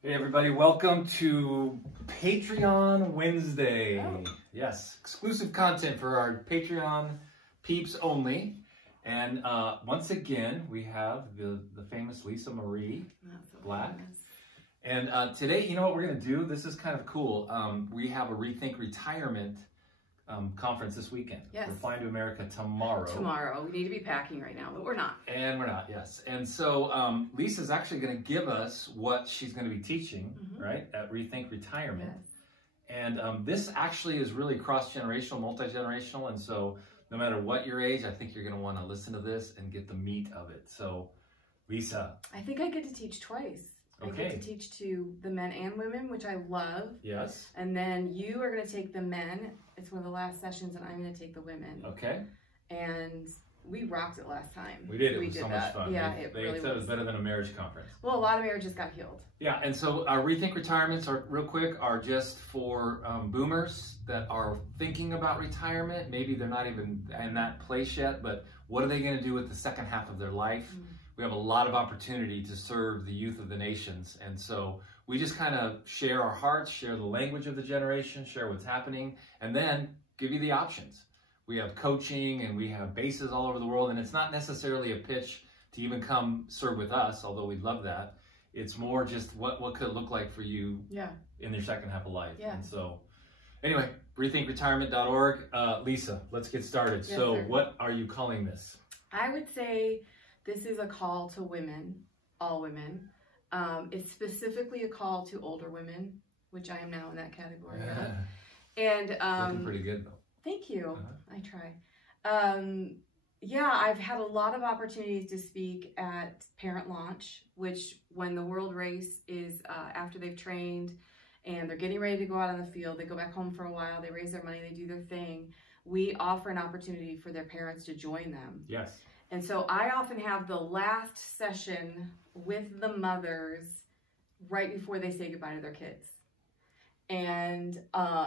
Hey everybody, welcome to Patreon Wednesday. Oh. Yes, exclusive content for our Patreon peeps only. And once again, we have the famous Lisa Marie Black. And today, you know what we're going to do? This is kind of cool. We have a Rethink Retirement conference this weekend. Yes. We're flying to America tomorrow. Tomorrow. We need to be packing right now, but we're not. And we're not, yes. And so Lisa's actually going to give us what she's going to be teaching, right, at Rethink Retirement. Yes. And this actually is really cross-generational, multi-generational. And so no matter what your age, I think you're going to want to listen to this and get the meat of it. So, Lisa. I think I get to teach twice. Okay. I get to teach to the men and women, which I love. Yes. And then you are going to take the men. It's one of the last sessions, and I'm going to take the women. Okay. And we rocked it last time. We did. It was so much fun. Yeah, they really said it was better than a marriage conference. Well, a lot of marriages got healed. Yeah, and so our Rethink Retirements are, real quick, are just for boomers that are thinking about retirement. Maybe they're not even in that place yet, but what are they going to do with the second half of their life? We have a lot of opportunity to serve the youth of the nations. And so we just kind of share our hearts, share the language of the generation, share what's happening, and then give you the options. We have coaching and we have bases all over the world. And it's not necessarily a pitch to even come serve with us, although we'd love that. It's more just what could it look like for you in your second half of life. Yeah. And so anyway, rethinkretirement.org. Lisa, let's get started. Yes, so sir. What are you calling this? I would say this is a call to women, all women. It's specifically a call to older women, which I am now in that category. And looking pretty good though. Thank you. I try. Yeah, I've had a lot of opportunities to speak at parent launch, which when the world race is after they've trained and they're getting ready to go out on the field, they go back home for a while, they raise their money, they do their thing. We offer an opportunity for their parents to join them. Yes. And so I often have the last session with the mothers right before they say goodbye to their kids. And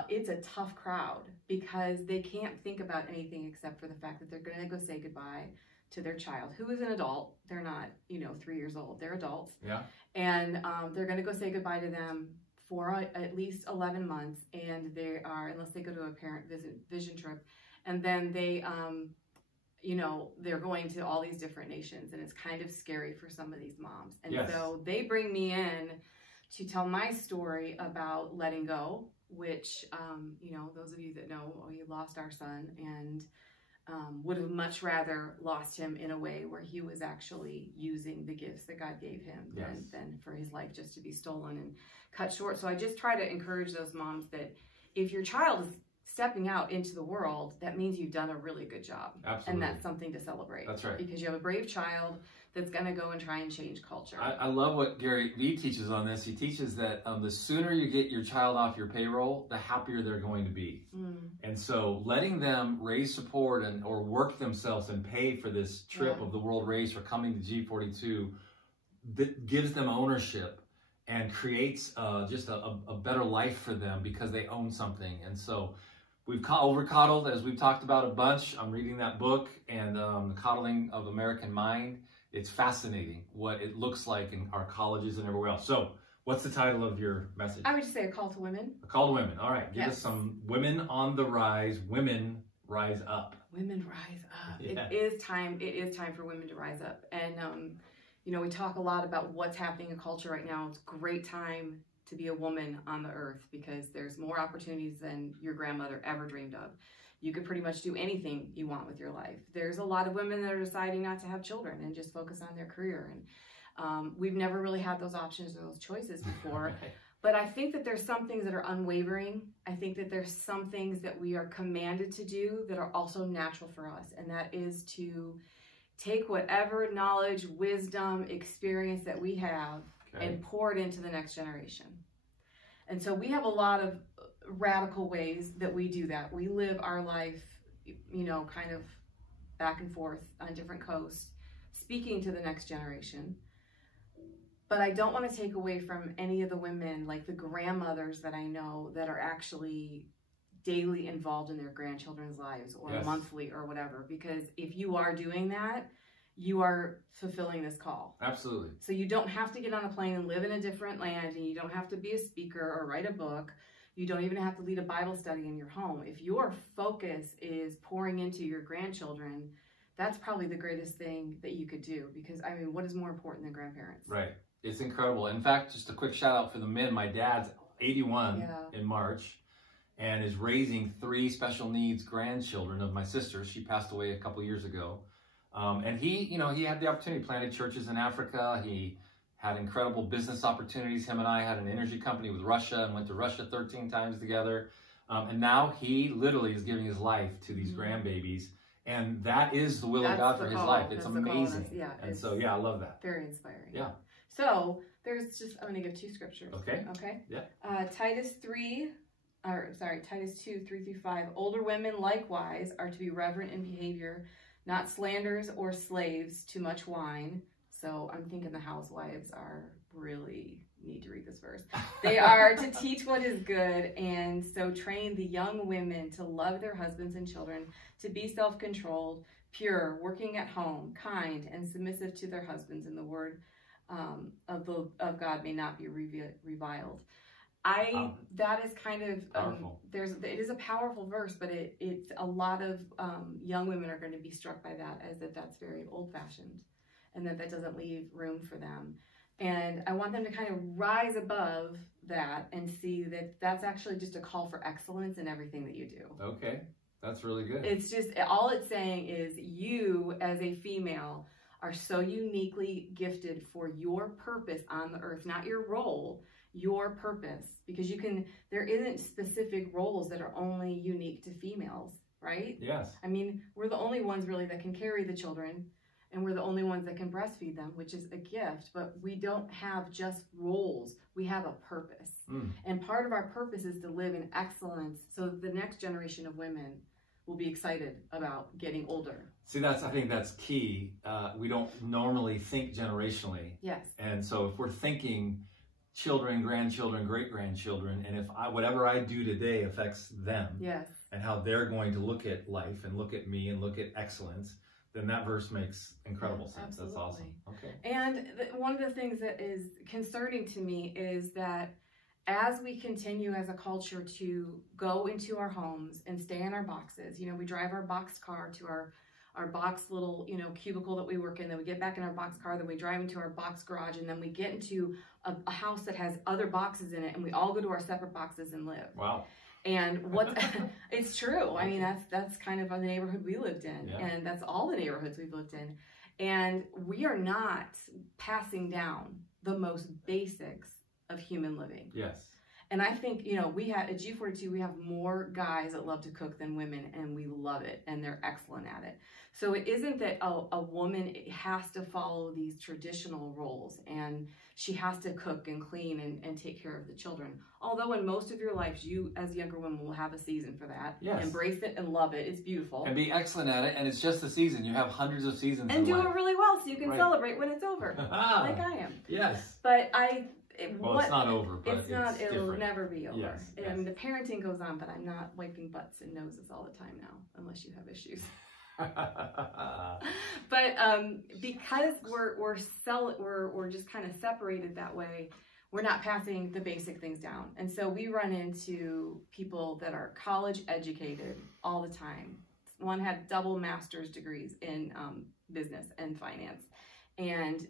it's a tough crowd because they can't think about anything except for the fact that they're going to go say goodbye to their child, who is an adult. They're not, 3 years old. They're adults. Yeah. And they're going to go say goodbye to them for at least 11 months. And they are, unless they go to a parent vision trip, and then they, they're going to all these different nations, and it's kind of scary for some of these moms. And so they bring me in to tell my story about letting go, which, those of you that know, we lost our son and would have much rather lost him in a way where he was actually using the gifts that God gave him than for his life just to be stolen and cut short. So I just try to encourage those moms that if your child is stepping out into the world, that means you've done a really good job. Absolutely. And that's something to celebrate. That's right. Because you have a brave child that's going to go and try and change culture. I love what Gary Vee teaches on this. He teaches that the sooner you get your child off your payroll, the happier they're going to be. And so letting them raise support or work themselves and pay for this trip of the world race or coming to G42 that gives them ownership and creates just a better life for them because they own something. And so we've over-coddled, as we've talked about a bunch. I'm reading that book, and The Coddling of American Mind. It's fascinating what it looks like in our colleges and everywhere else. So what's the title of your message? I would just say A Call to Women. A Call to Women. All right. Give us some women on the rise. Women rise up. Women rise up. Yeah. It is time for women to rise up. And, we talk a lot about what's happening in culture right now. It's a great time to be a woman on the earth because there's more opportunities than your grandmother ever dreamed of. You could pretty much do anything you want with your life. There's a lot of women that are deciding not to have children and just focus on their career. And we've never really had those options or those choices before. But I think that there's some things that are unwavering. I think that there's some things that we are commanded to do that are also natural for us. And that is to take whatever knowledge, wisdom, experience that we have and pour it into the next generation. And so we have a lot of radical ways that we do that. We live our life, kind of back and forth on different coasts, speaking to the next generation. But I don't want to take away from any of the women, like the grandmothers that I know that are actually daily involved in their grandchildren's lives or monthly or whatever. Because if you are doing that, you are fulfilling this call. Absolutely. So you don't have to get on a plane and live in a different land, and you don't have to be a speaker or write a book. You don't even have to lead a Bible study in your home. If your focus is pouring into your grandchildren, that's probably the greatest thing that you could do, because I mean, what is more important than grandparents? Right. It's incredible. In fact, just a quick shout out for the men. My dad's 81 in March and is raising 3 special needs grandchildren of my sister. She passed away a couple years ago. And he had the opportunity, planted churches in Africa. He had incredible business opportunities. Him and I had an energy company with Russia and went to Russia 13 times together. And now he literally is giving his life to these grandbabies. And that is the will of God for his life. It's amazing. And so, I love that. Very inspiring. Yeah. So there's I'm going to give 2 scriptures. Okay. Okay. Yeah. Titus 2:3-5. Older women likewise are to be reverent in behavior, not slanderers or slaves to much wine. So I'm thinking the housewives really need to read this verse. They are to teach what is good, and so train the young women to love their husbands and children, to be self-controlled, pure, working at home, kind, and submissive to their husbands, and the word of God may not be reviled. That is kind of powerful. It is a powerful verse, but it's a lot of young women are going to be struck by that, as that's very old-fashioned, and that doesn't leave room for them. And I want them to kind of rise above that and see that that's actually just a call for excellence in everything that you do. Okay, that's really good. It's just, all it's saying is you as a female are so uniquely gifted for your purpose on the earth, not your role, your purpose. Because there isn't specific roles that are only unique to females, right? Yes. I mean, we're the only ones really that can carry the children, and we're the only ones that can breastfeed them, which is a gift, but we don't have just roles. We have a purpose. And part of our purpose is to live in excellence so that the next generation of women will be excited about getting older. See, I think that's key. We don't normally think generationally. Yes. And so if we're thinking children, grandchildren, great-grandchildren, and if whatever I do today affects them, yes, and how they're going to look at life and look at me and look at excellence, then that verse makes incredible sense. Absolutely. That's awesome. Okay. And one of the things that is concerning to me is that as we continue as a culture to go into our homes and stay in our boxes, we drive our box car to our box little, cubicle that we work in, then we get back in our box car, then we drive into our box garage, and then we get into a house that has other boxes in it, and we all go to our separate boxes and live. Wow. And it's true. I mean, that's kind of the neighborhood we lived in, and that's all the neighborhoods we've lived in. And we are not passing down the most basics of human living. Yes. And I think, we at G42, we have more guys that love to cook than women, and we love it, and they're excellent at it. So it isn't that a woman has to follow these traditional roles, and she has to cook and clean and take care of the children. Although in most of your lives, you as younger women will have a season for that. Yes. Embrace it and love it. It's beautiful. And be excellent at it, and it's just a season. You have hundreds of seasons and do it really well so you can celebrate when it's over, like I am. Yes. But it's not over, but it'll never be over. Yes, I mean, the parenting goes on, but I'm not wiping butts and noses all the time now, unless you have issues. But because we're just kind of separated that way, we're not passing the basic things down. And so we run into people that are college educated all the time. One had double master's degrees in business and finance, and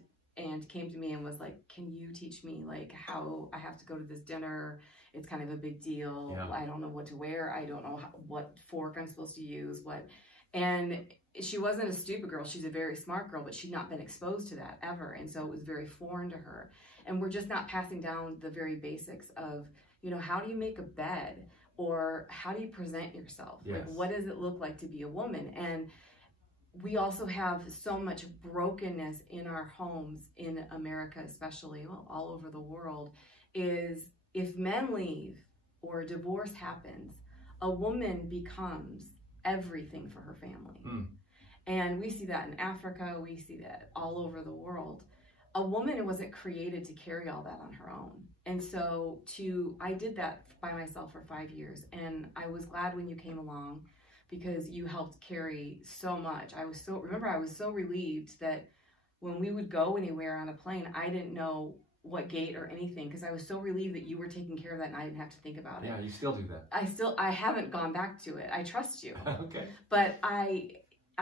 came to me and was like, can you teach me how I have to go to this dinner? It's kind of a big deal. Yeah. I don't know what to wear. I don't know what fork I'm supposed to use. And she wasn't a stupid girl. She's a very smart girl, but she'd not been exposed to that ever. And so it was very foreign to her. And we're just not passing down the very basics of, how do you make a bed? Or how do you present yourself? Yes. What does it look like to be a woman? And we also have so much brokenness in our homes in America, especially, all over the world, is if men leave or a divorce happens, a woman becomes everything for her family. And we see that in Africa, we see that all over the world. A woman wasn't created to carry all that on her own. And so I did that by myself for 5 years, and I was glad when you came along, because you helped carry so much. I was so relieved that when we would go anywhere on a plane, I didn't know what gate or anything, because I was so relieved that you were taking care of that and I didn't have to think about it. Yeah, you still do that. I haven't gone back to it. I trust you. Okay. But I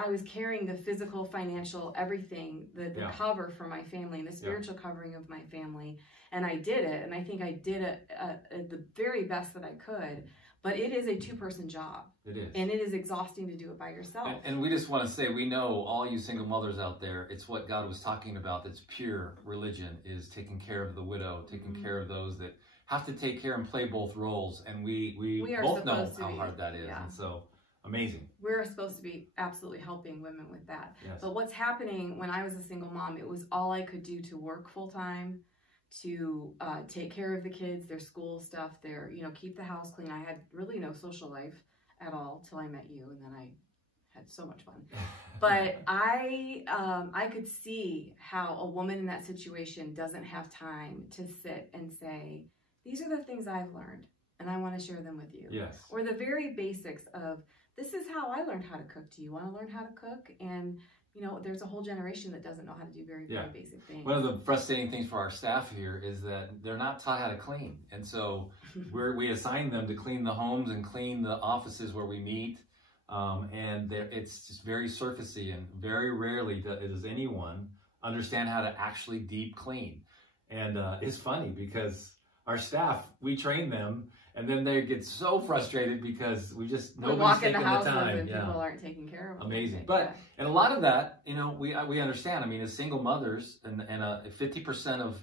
was carrying the physical, financial, everything, the cover for my family and the spiritual covering of my family. And I did it. And I think I did it the very best that I could. But it is a two-person job. It is. And it is exhausting to do it by yourself. And we just want to say, we know all you single mothers out there, it's what God was talking about that's pure religion, is taking care of the widow, taking care of those that have to take care and play both roles. And we both know how hard that is. Yeah. And so, amazing. We're supposed to be absolutely helping women with that. Yes. But what's happening when I was a single mom, it was all I could do to work full-time, to take care of the kids, their school stuff, keep the house clean. I had really no social life at all till I met you, and then I had so much fun. But I could see how a woman in that situation doesn't have time to sit and say, these are the things I've learned, and I want to share them with you. Yes. Or the very basics of, this is how I learned how to cook. Do you want to learn how to cook? And there's a whole generation that doesn't know how to do very basic things. One of the frustrating things for our staff here is that they're not taught how to clean. And so we assign them to clean the homes and clean the offices where we meet. And it's just very surfacey, and very rarely does anyone understand how to actually deep clean. And it's funny because our staff, we train them, and then they get so frustrated because nobody's taking the time. And people aren't taking care of them. Amazing. But and a lot of that, we understand. I mean, as single mothers, and 50% of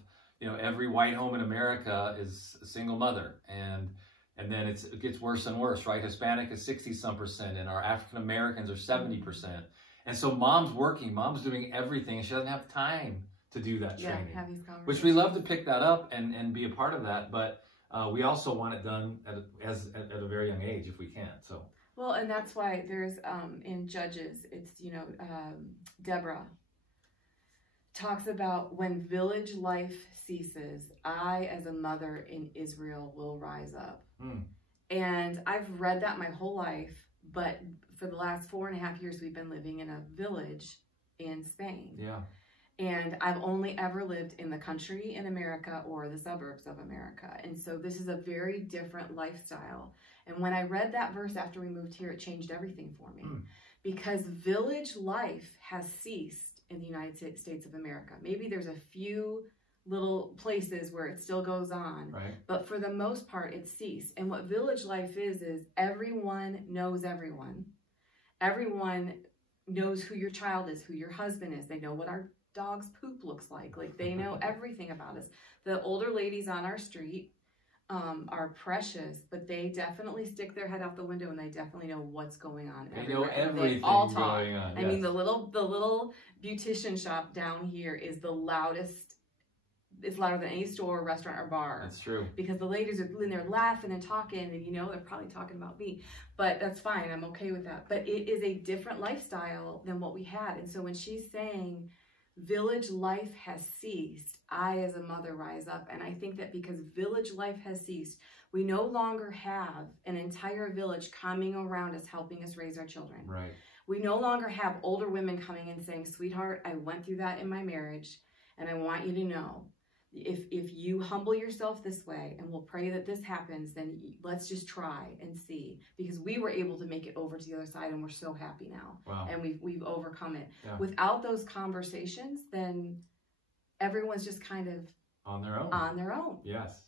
every white home in America is a single mother, and then it gets worse and worse, right? Hispanic is 60-some%, and our African Americans are 70%. And so mom's working, mom's doing everything, and she doesn't have time to do that training. Have these conversations. Which we love to pick that up and be a part of that, but we also want it done at a very young age if we can. So. Well, and that's why there's in Judges, it's Deborah talks about, when village life ceases, I as a mother in Israel will rise up. And I've read that my whole life, but for the last 4.5 years we've been living in a village in Spain. Yeah. And I've only ever lived in the country in America or the suburbs of America. And so this is a very different lifestyle. And when I read that verse after we moved here, it changed everything for me. Because village life has ceased in the United States of America. Maybe there's a few little places where it still goes on, right, but for the most part, it's ceased. And what village life is everyone knows everyone. Everyone knows who your child is, who your husband is. They know what our dog's poop looks like. Like, they know everything about us. The older ladies on our street are precious, but they definitely stick their head out the window, and they definitely know what's going on. They know everything all talk. Going on. I mean, the little beautician shop down here is the loudest. It's louder than any store, restaurant, or bar. That's true. Because the ladies are in there laughing and talking, and they're probably talking about me. But that's fine. I'm okay with that. But it is a different lifestyle than what we had. And so when she's saying village life has ceased, I as a mother rise up. And I think that because village life has ceased, we no longer have an entire village coming around us helping us raise our children. Right. We no longer have older women coming and saying, sweetheart, I went through that in my marriage, and I want you to know, if you humble yourself this way, and we'll pray that this happens, then let's just try and see, because we were able to make it over to the other side, and we're so happy now. Wow. And we've overcome it. Yeah. Without those conversations, then everyone's just kind of on their own. On their own. Yes.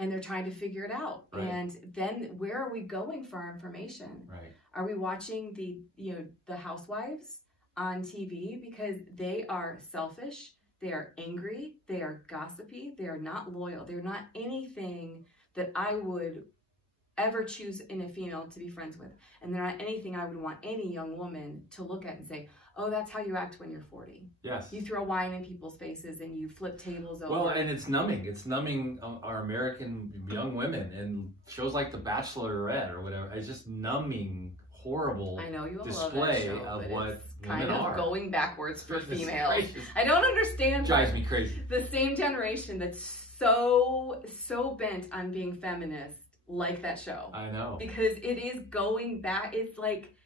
And they're trying to figure it out. Right. And then where are we going for our information? Right. Are we watching the housewives on TV because they are selfish? They are angry, they are gossipy, they are not loyal, they're not anything that I would ever choose in a female to be friends with. And they're not anything I would want any young woman to look at and say, oh, that's how you act when you're 40. Yes. You throw wine in people's faces and you flip tables over. Well, and it's numbing. It's numbing our American young women. And shows like The Bachelorette or whatever, it's just numbing horrible display of what kind of are. Going backwards for females. I don't understand. Drives me crazy. The same generation that's so bent on being feminist like that show. I know. Because it is going back. It's like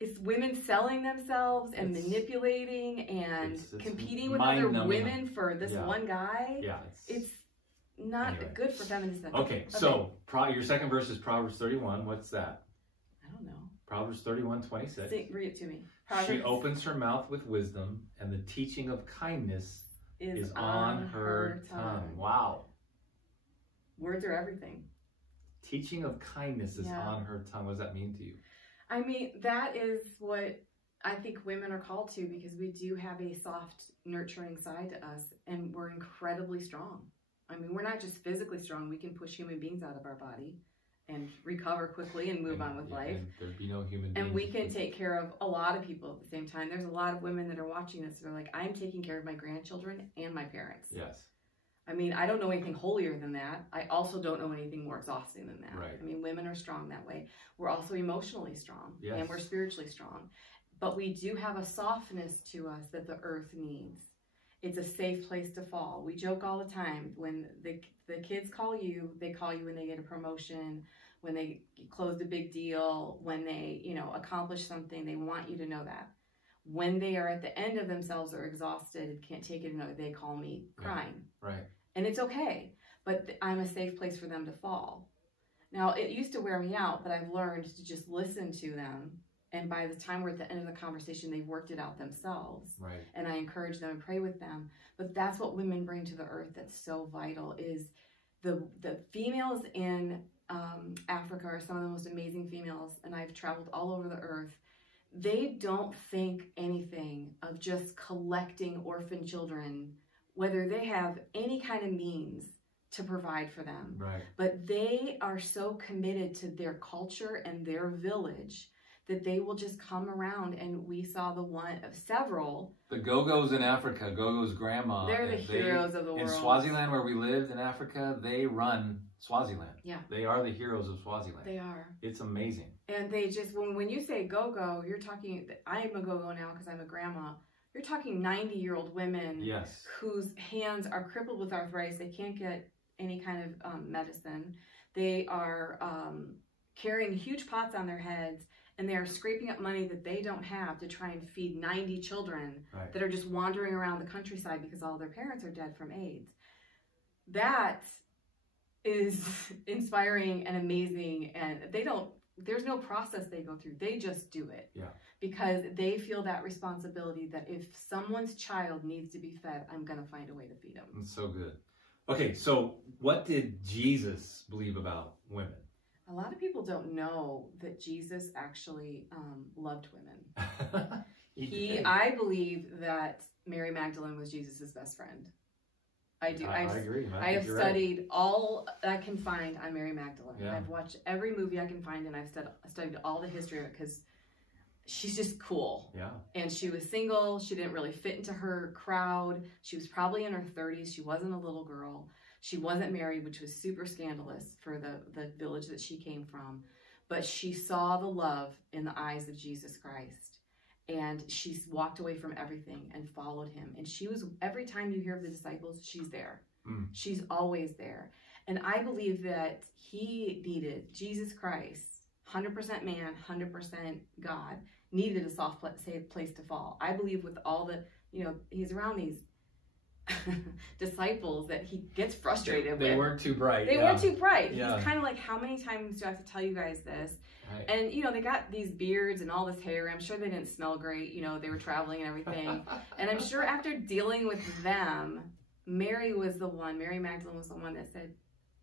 it's women selling themselves and manipulating and it's competing with other mind-numbing. women for this one guy. Yeah. It's not good for feminism. Okay, so your second verse is Proverbs 31. What's that? I don't know. Proverbs 31:26. Read it to me. She opens her mouth with wisdom, and the teaching of kindness is on her tongue. Wow. Words are everything. Teaching of kindness is on her tongue. What does that mean to you? I mean, that is what I think women are called to, because we do have a soft, nurturing side to us, and we're incredibly strong. I mean, we're not just physically strong. We can push human beings out of our body and recover quickly and move on with life. And there'd be no human beings. And we can take care of a lot of people at the same time. There's a lot of women that are watching this that are like, I'm taking care of my grandchildren and my parents. Yes. I mean, I don't know anything holier than that. I also don't know anything more exhausting than that. Right. I mean, women are strong that way. We're also emotionally strong. Yes. And we're spiritually strong. But we do have a softness to us that the earth needs. It's a safe place to fall. We joke all the time. When the kids call you, they call you when they get a promotion, when they closed a big deal, when they, accomplish something. They want you to know that. When they are at the end of themselves or exhausted, can't take it anymore, they call me crying. Right. And it's okay, but I'm a safe place for them to fall. Now, it used to wear me out, but I've learned to just listen to them. And by the time we're at the end of the conversation, they've worked it out themselves. Right. And I encourage them and pray with them. But that's what women bring to the earth that's so vital, is the females in Africa are some of the most amazing females, and I've traveled all over the earth. They don't think anything of just collecting orphan children, whether they have any kind of means to provide for them. Right. But they are so committed to their culture and their village that they will just come around. And we saw the one of several. The GoGos in Africa, GoGo's grandma. They're the heroes of the world. In Swaziland, where we lived in Africa, they run Swaziland. Yeah. They are the heroes of Swaziland. They are. It's amazing. And they just, when you say go-go, you're talking, I'm a go-go now because I'm a grandma. You're talking 90-year-old women whose hands are crippled with arthritis. They can't get any kind of medicine. They are carrying huge pots on their heads, and they are scraping up money that they don't have to try and feed 90 children that are just wandering around the countryside because all their parents are dead from AIDS. That is inspiring and amazing, and there's no process they go through. They just do it. Yeah. Because they feel that responsibility that if someone's child needs to be fed, I'm going to find a way to feed them. That's so good. Okay, so what did Jesus believe about women? A lot of people don't know that Jesus actually loved women. I believe that Mary Magdalene was Jesus's best friend. I do. I agree. I have studied all I can find on Mary Magdalene. Yeah. I've watched every movie I can find, and I've studied all the history of it because she's just cool. Yeah. And she was single. She didn't really fit into her crowd. She was probably in her 30s. She wasn't a little girl. She wasn't married, which was super scandalous for the village that she came from. But she saw the love in the eyes of Jesus Christ. And she walked away from everything and followed him. And she was, every time you hear of the disciples, she's there. She's always there. And I believe that he needed, Jesus Christ, 100% man, 100% God, needed a soft, safe place to fall. I believe with all the, he's around these disciples that he gets frustrated with. They weren't too bright. They weren't too bright. Yeah. He's kind of like, how many times do I have to tell you guys this? Right. And, they got these beards and all this hair. I'm sure they didn't smell great. They were traveling and everything. And I'm sure after dealing with them, Mary Magdalene was the one that said,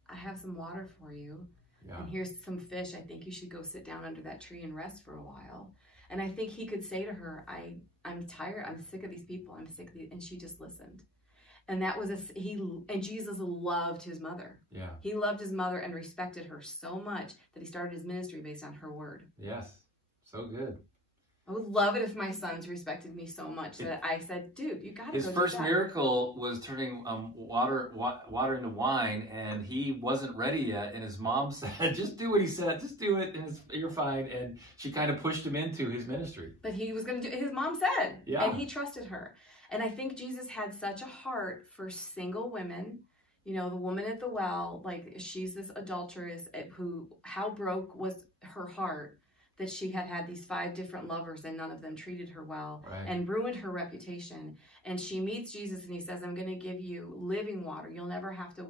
I have some water for you. Yeah. And here's some fish. I think you should go sit down under that tree and rest for a while. And I think he could say to her, I'm tired. I'm sick of these people. I'm sick of these. And she just listened. And that was and Jesus loved his mother. Yeah. He loved his mother and respected her so much that he started his ministry based on her word. Yes. So good. I would love it if my sons respected me so much that I said, dude, you got to go do that. His first miracle was turning water into wine, and he wasn't ready yet. And his mom said, just do what he said. Just do it, and you're fine. And she kind of pushed him into his ministry. But he was going to do it. His mom said. Yeah. And he trusted her. And I think Jesus had such a heart for single women. The woman at the well, like she's this adulteress how broke was her heart that she had had these 5 different lovers and none of them treated her well, Right. and ruined her reputation. And she meets Jesus and he says, I'm going to give you living water. You'll never have to,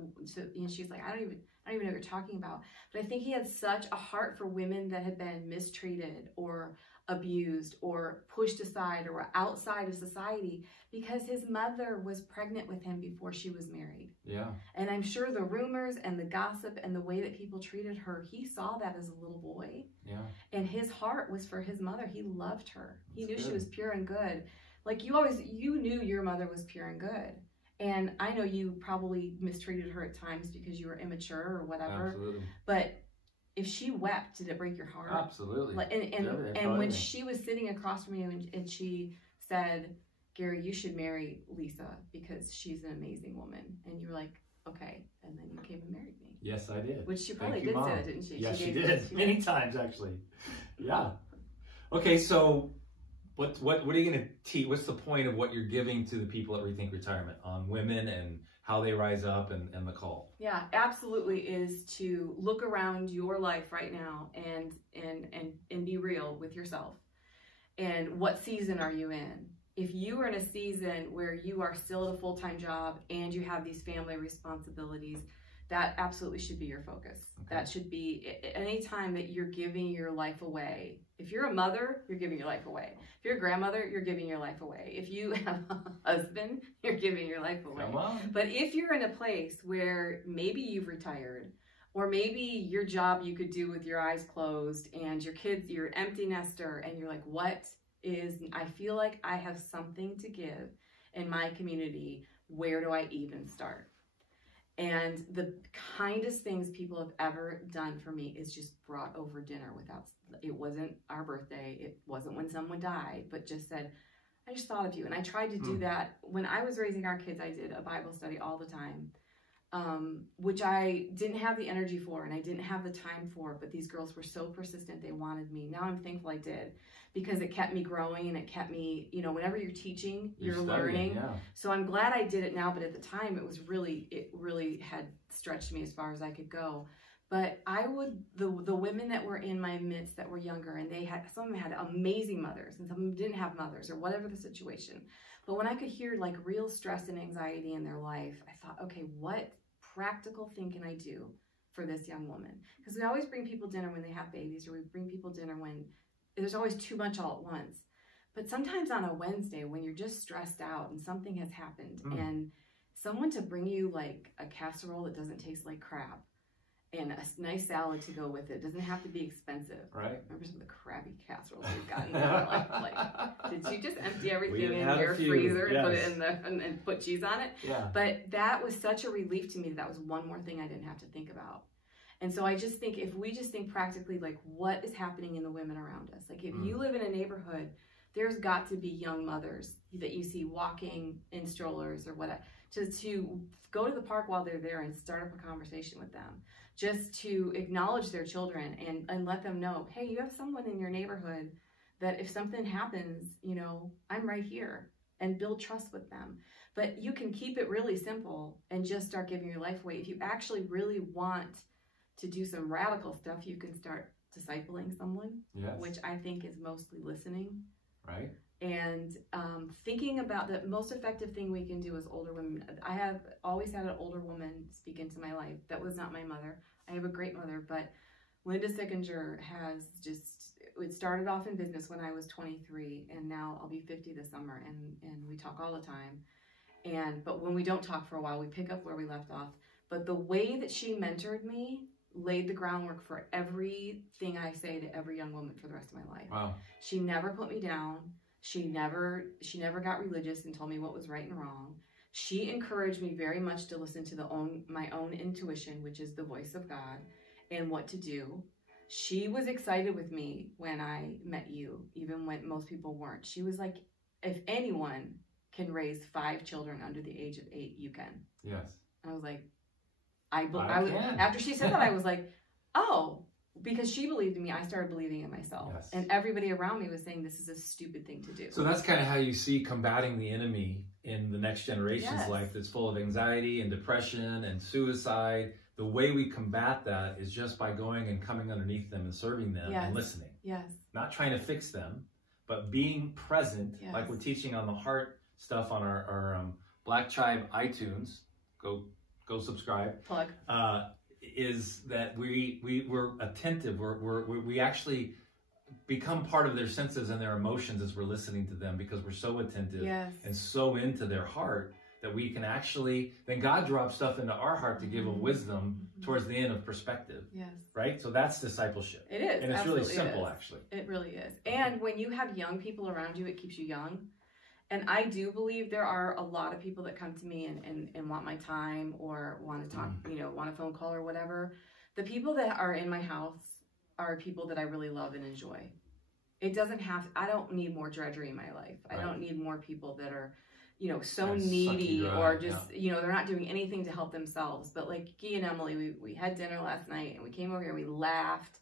and she's like, I don't even know what you're talking about. But I think he had such a heart for women that had been mistreated or abused or pushed aside or were outside of society, because his mother was pregnant with him before she was married. Yeah. And I'm sure the rumors and the gossip and the way that people treated her, he saw that as a little boy. Yeah. And his heart was for his mother. He loved her. He That's knew she good. was pure and good. Like you knew your mother was pure and good. And I know you probably mistreated her at times because you were immature or whatever. Absolutely. But if she wept, did it break your heart? Absolutely. Like, and when she was sitting across from you and she said, Gary, you should marry Lisa because she's an amazing woman. And you were like, okay. And then you came and married me. Yes, I did. Which she probably Thank you, did say Mom. that, didn't she? Yes, she gave- did. Many times, actually. Yeah. Okay, so what are you going to teach? What's the point of what you're giving to the people at Rethink Retirement on women and how they rise up and the call? Yeah, absolutely, is to look around your life right now and be real with yourself. And what season are you in? If you are in a season where you are still at a full-time job and you have these family responsibilities, that absolutely should be your focus. Okay. That should be any time that you're giving your life away. If you're a mother, you're giving your life away. If you're a grandmother, you're giving your life away. If you have a husband, you're giving your life away. Come on. But if you're in a place where maybe you've retired, or maybe your job you could do with your eyes closed, and your kids, you're an empty nester, and you're like, I feel like I have something to give in my community. Where do I even start? And the kindest things people have ever done for me is just brought over dinner it wasn't our birthday, it wasn't when someone died, but just said, I just thought of you. And I tried to do that. When I was raising our kids, I did a Bible study all the time, which I didn't have the energy for and I didn't have the time for, but these girls were so persistent, they wanted me. Now I'm thankful I did, because it kept me growing and it kept me, whenever you're teaching, you're learning. Yeah. So I'm glad I did it now, but at the time it really had stretched me as far as I could go. But the women that were in my midst that were younger, and some of them had amazing mothers and some of them didn't have mothers or whatever the situation. But when I could hear like real stress and anxiety in their life, I thought, okay, what practical thing can I do for this young woman? Because we always bring people dinner when they have babies, or we bring people dinner when there's always too much all at once. But sometimes on a Wednesday when you're just stressed out and something has happened, and someone to bring you like a casserole that doesn't taste like crap and a nice salad to go with it, doesn't have to be expensive. Right. Remember some of the crappy casseroles we've gotten in our life? Like, did you just empty everything in your freezer and put it in and put cheese on it? Yeah. But that was such a relief to me. That was one more thing I didn't have to think about. And so I just think if we just think practically, like what is happening in the women around us? Like if you live in a neighborhood, there's got to be young mothers that you see walking in strollers or whatever, to go to the park while they're there and start up a conversation with them, just to acknowledge their children and let them know, hey, you have someone in your neighborhood that if something happens, I'm right here, and build trust with them. But you can keep it really simple and just start giving your life away. If you actually really want to do some radical stuff, you can start discipling someone, which I think is mostly listening. Right. And thinking about the most effective thing we can do as older women. I have always had an older woman speak into my life. That was not my mother. I have a great mother, but Linda Sickinger it started off in business when I was 23, and now I'll be 50 this summer, and we talk all the time. But when we don't talk for a while, we pick up where we left off. But the way that she mentored me laid the groundwork for everything I say to every young woman for the rest of my life. Wow. She never put me down. She never got religious and told me what was right and wrong. She encouraged me very much to listen to my own intuition, which is the voice of God, and what to do. She was excited with me when I met you, even when most people weren't. She was like, if anyone can raise 5 children under the age of 8, you can. Yes. I was like, after she said that, I was like, oh, because she believed in me, I started believing in myself. Yes. And everybody around me was saying, this is a stupid thing to do. So that's kind of how you see combating the enemy in the next generation's life, that's full of anxiety and depression and suicide. the way we combat that is just by going and coming underneath them and serving them and listening. Yes. Not trying to fix them, but being present, like we're teaching on the heart stuff on our Black Tribe iTunes. Go subscribe. Plug. Is that we're attentive. We actually become part of their senses and their emotions as we're listening to them, because we're so attentive and so into their heart that we can actually, then God drops stuff into our heart to give a wisdom towards the end of perspective. Yes. Right? So that's discipleship. It is. And it's really simple, actually. It really is. And when you have young people around you, it keeps you young. And I do believe there are a lot of people that come to me and want my time or want to talk, want a phone call or whatever. The people that are in my house are people that I really love and enjoy. It doesn't have, I don't need more drudgery in my life. I don't need more people that are, so needy or just, they're not doing anything to help themselves. But like Guy and Emily, we had dinner last night and we came over here, we laughed.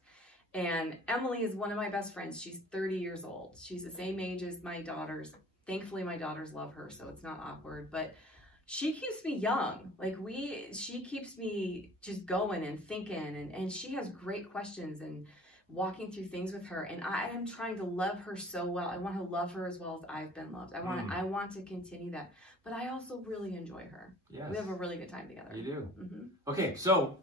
And Emily is one of my best friends. She's 30 years old. She's the same age as my daughters. Thankfully, my daughters love her, so it's not awkward. But she keeps me young. She keeps me just going and thinking. And she has great questions and walking through things with her. And I am trying to love her so well. I want to love her as well as I've been loved. I want to continue that. But I also really enjoy her. Yes. We have a really good time together. You do. Okay, so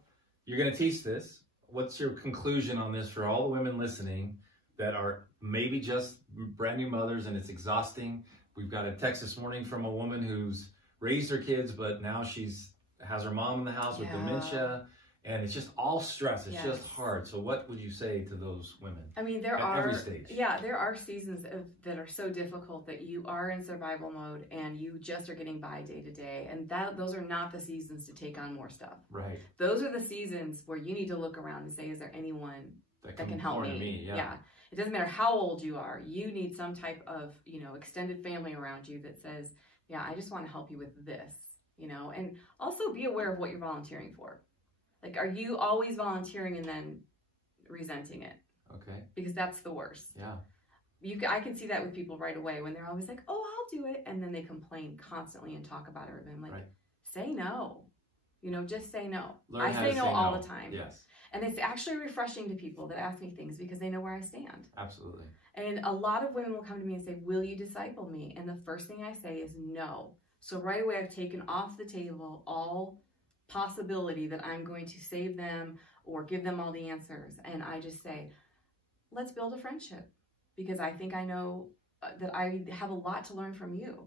you're going to teach this. What's your conclusion on this for all the women listening that are maybe just brand new mothers and it's exhausting? We've got a text this morning from a woman who's raised her kids, but now has her mom in the house with dementia, and it's just all stress. It's just hard. So what would you say to those women? I mean, there are seasons that are so difficult that you are in survival mode and you just are getting by day to day, and those are not the seasons to take on more stuff. Right. Those are the seasons where you need to look around and say, is there anyone that can help me? Yeah. It doesn't matter how old you are. You need some type of, extended family around you that says, yeah, I just want to help you with this, and also be aware of what you're volunteering for. Like, are you always volunteering and then resenting it? Okay. Because that's the worst. Yeah. I can see that with people right away when they're always like, oh, I'll do it. And then they complain constantly and talk about it. And I'm like, say no. Just say no. I say no all the time. Yes. And it's actually refreshing to people that ask me things because they know where I stand. Absolutely. And a lot of women will come to me and say, will you disciple me? And the first thing I say is no. So right away, I've taken off the table all possibility that I'm going to save them or give them all the answers. And I just say, let's build a friendship, because I think I know that I have a lot to learn from you.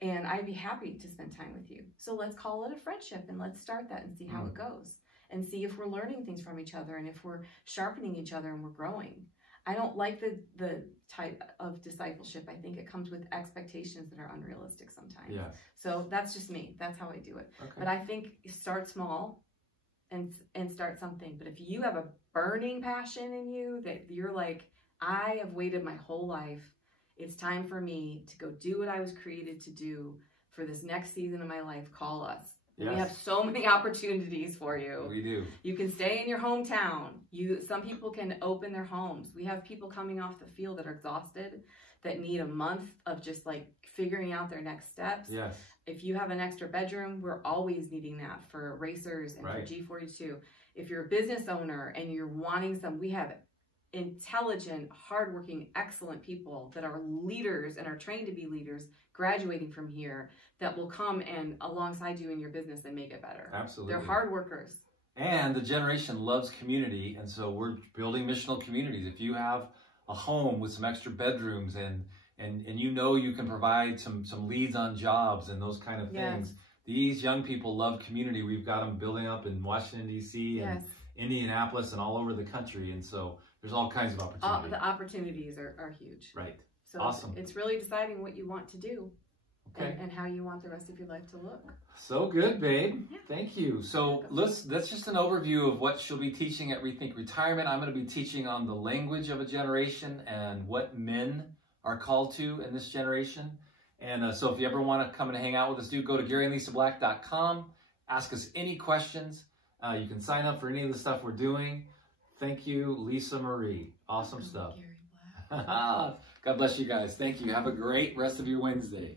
And I'd be happy to spend time with you. So let's call it a friendship and let's start that and see how it goes. And see if we're learning things from each other and if we're sharpening each other and we're growing. I don't like the type of discipleship. I think it comes with expectations that are unrealistic sometimes. Yes. So that's just me. That's how I do it. Okay. But I think start small and start something. But if you have a burning passion in you that you're like, I have waited my whole life. It's time for me to go do what I was created to do for this next season of my life. Call us. Yes. We have so many opportunities for you. We do. You can stay in your hometown. Some people can open their homes. We have people coming off the field that are exhausted, that need a month of just like figuring out their next steps. Yes. If you have an extra bedroom, we're always needing that for racers and for G42. If you're a business owner and you're wanting we have intelligent, hardworking, excellent people that are leaders and are trained to be leaders, graduating from here, that will come and alongside you in your business and make it better. Absolutely. They're hard workers. And the generation loves community, and so we're building missional communities. If you have a home with some extra bedrooms and you can provide some leads on jobs and those kind of things, these young people love community. We've got them building up in Washington, D.C. and Indianapolis and all over the country, and so there's all kinds of opportunities. The opportunities are huge. Right. So awesome. It's really deciding what you want to do. Okay. And how you want the rest of your life to look. So good, babe. Yeah. Thank you. So that's just an overview of what she'll be teaching at Rethink Retirement. I'm going to be teaching on the language of a generation and what men are called to in this generation. And so if you ever want to come and hang out with us, go to GaryandLisaBlack.com. Ask us any questions. You can sign up for any of the stuff we're doing. Thank you, Lisa Marie. Awesome stuff. Gary Black. God bless you guys. Thank you. Have a great rest of your Wednesday.